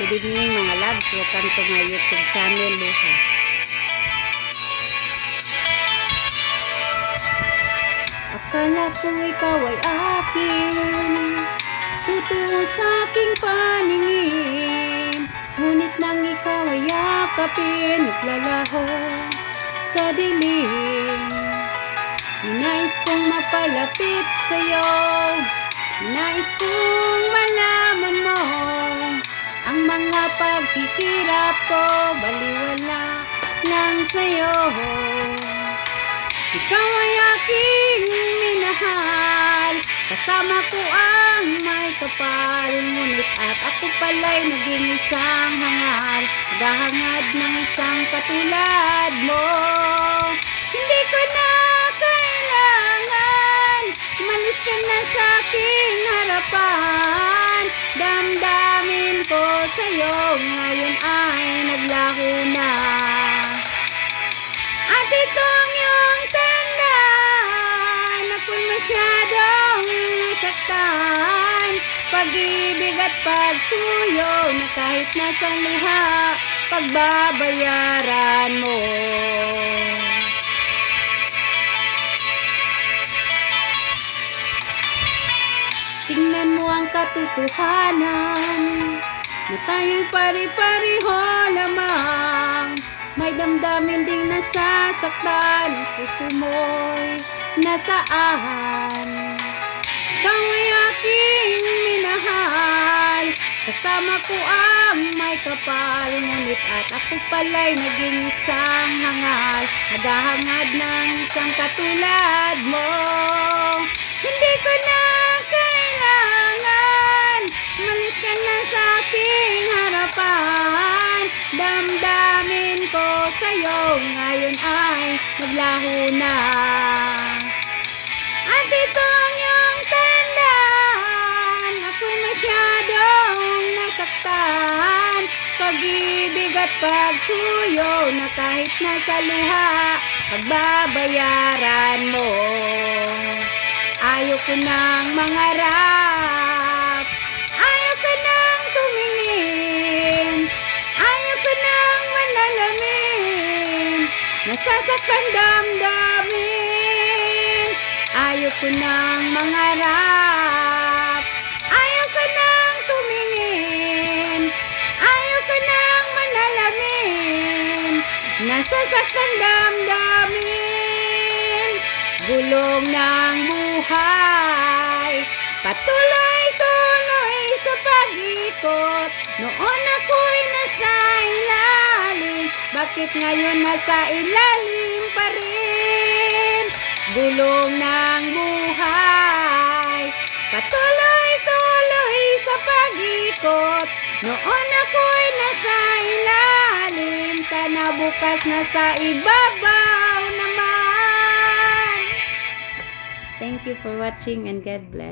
Good evening mga loves. Welcome to my YouTube channel, Luha. Akala ko ikaw ay akin, totoo sa aking paningin. Ngunit nang ikaw ay yakapin, naglalaho sa dilim. Nais kong mapalapit sa'yo, nais kong malaman mo ang mga paghihirap ko, baliwala lang sa'yo. Ikaw ay aking minahal, kasama ko ang may kapal. Ngunit at ako pala'y naging isang hangal, naghahangad ng isang katulad mo. Hindi ko na kailangan, umalis ka na sa aking harapan. Damdamin ko sa'yo ngayon ay naglaho na, at ito ang iyong tandaan. Ako'y masyadong nasaktan, pag-ibig at pagsuyo na kahit nasa luha, pagbabayaran mo. Tingnan mo ang katotohanan, na tayo'y pari-pariho lamang. May damdamin ding nasasaktan, puso mo'y nasaan. Ikaw ay aking minahal, kasama ko ang may kapal. Ngunit at ako pala'y naging isang hangal, naghahangad ng isang katulad mo. Hindi ko na kailangan, umalis ka na sa aking harapan. Damdamin ko sa'yo ngayon ay naglaho na, at ito ang iyong tandaan. Ako'y masyadong nasaktan, pag-ibig at pagsuyo na kahit nasa luha, pagbabayaran mo. Ayoko nang mangarap, ayoko nang tumingin, ayoko nang manalamin, nasasaktan damdamin. Ayoko nang mangarap, ayoko nang tumingin, ayoko nang manalamin, nasasaktan damdamin. Gulong ng buhay, patuloy-tuloy sa pag-ikot. Noon ako'y nasa ilalim, bakit ngayon nasa ilalim pa rin? Gulong ng buhay, patuloy-tuloy sa pag-ikot. Noon ako'y nasa ilalim, sana bukas nasa ibabaw naman. Thank you for watching and God bless.